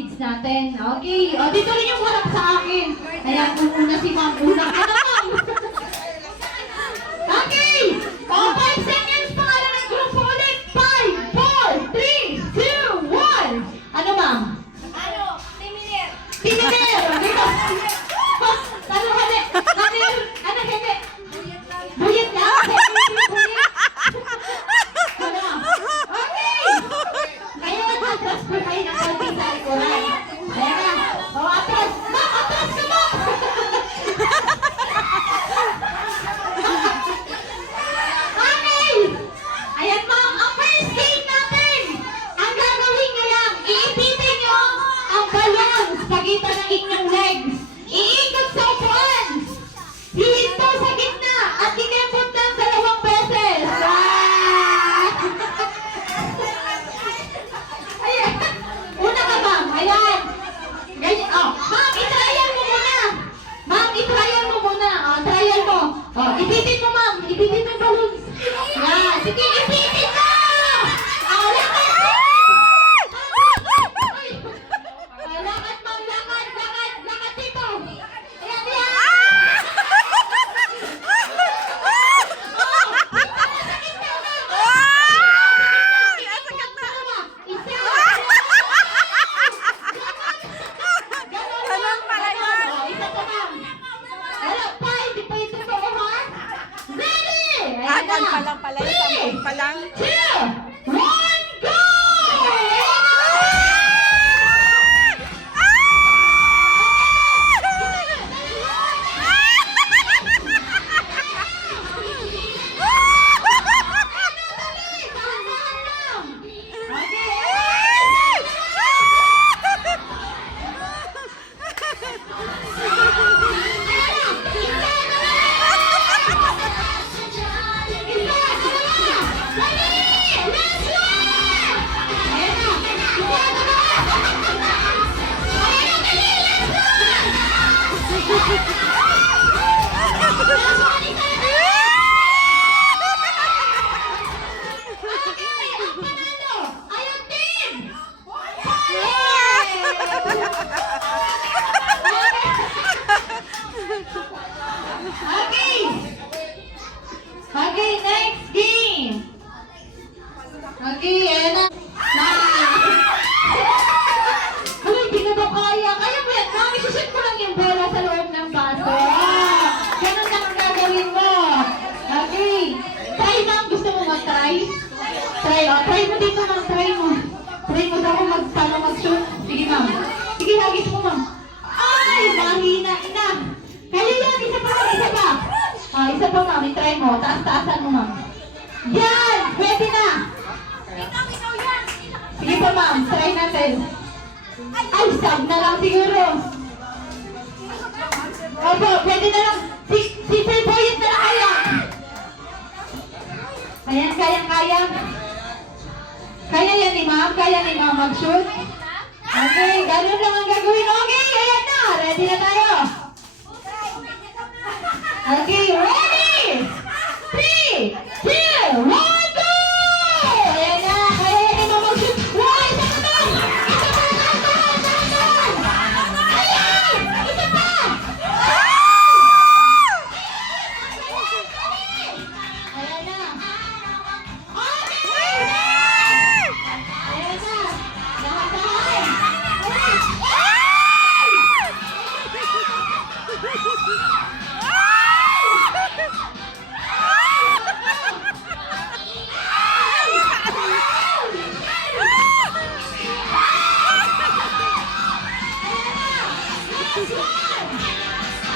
kids natin. Okay. O, dito rin yung harap sa akin. Ayan, una si ma'am. Una ka na, ma'am. Okay. O, 5 seconds. Pangalan ng grupo ulit. 5, 4, 3, 2, 1. Ano, ma'am? Ano? Timiner. Timiner. Dito. Ano, hali? Ano, hali? Buyat lang. Buyat. Ano? Okay. Ngayon, atras po kayo ng konti sa likuran. Ayan na. O, atras. Ma'am, atras ka, ma'am. Okay. Ayan, ma'am. Ang first game natin. Ang gagawin nyo lang, iipitin nyo ang balon sa pagitan ng inyong legs. Iikot sa upuan. Hihinto sa gitna at kinempot ng 2 beses. Ayan. Una ka, ma'am. Ayan. Ganyan. Oh, ma'am, itrial mo muna. Ma'am, itrial mo muna. Oh, trial mo. Oh, ipitin mo, ma'am. Ipitin mo yung balon. Yan. Sige, ipitin mo. Oh, lakad. Ay, lakad, ma'am. Lakad, lakad. Lakad dito. Ayan, ayan. Ganun pala yun. Ayan pa lang pala yung 10 pa lang. 2, 1, go! Okay, next game. Okay, ayan na. Uy, di na ba kaya? Kaya mo yan. Mami, susip ko lang yung bola sa loob ng baso. Ganun lang ang gagawin mo. Okay. Try, ma'am. Gusto mo mag-try? Try, oh. Try mo dito, ma'am. Try mo. Try mo daw kung mag-shoot. Sige, ma'am. Sige, hagis mo, ma'am. Ay, mahina na. Kaya yan, isa pa, ma'am. Isa pa. Ah, isa pa, ma'am. I-try mo. Taas-taasan mo, ma'am. Yan! Pwede na. Sige pa, ma'am. Try natin. Ay, sab na lang siguro. Opo, pwede na lang. Si Sir Boyet na lang kaya. Ayan, kaya. Kaya yan ni ma'am. Kaya ni ma'am mag-shoot. Okay, ganun lang ang gagawin. Okay, ayan na. Ready na tayo. Okay, ready? 3, 2, 1, go! Ayan na. Kaya yan ni ma'am mag-shoot. Wow, isa pa ba? Isa pa, dahan! Ayan! Isa pa! Ayan na. Okay! Ayan na. Dahan-dahan.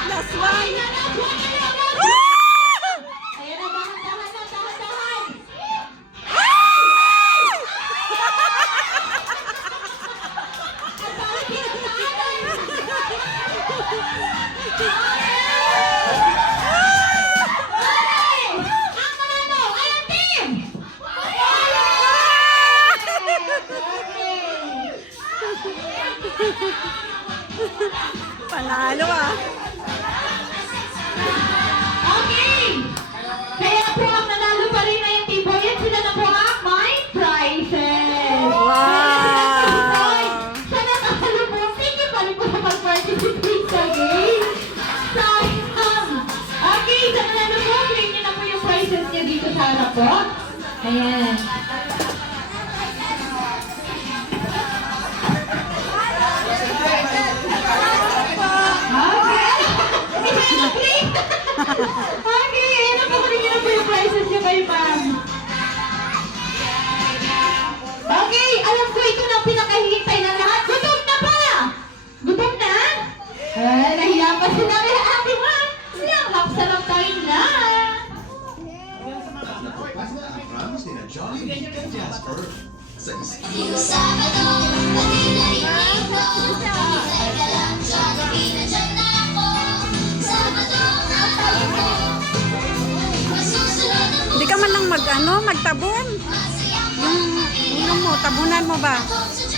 Last one. Ayan na, dahan-dahan. Panalo ah. po. Ayan. Okay. Okay, ano po rin yung surprises niyo kay ma'am? Okay, alam ko ito na ang pinakahihintay na lahat. Gutom na ba? Gutom na? Ay, nahiya pa si Nami Ate Ma'am. Langhap sa lang tayo na. Promise nila Johnny and Jasper sa isang Sabado, pag-ilayin ko. Hintay ka lang, Jollibee, nandyan na ako. Sabado, araw ko. Masusunod ang Hindi ka man lang magtabon. masayang Yung mo, tabunan mo ba? buong sa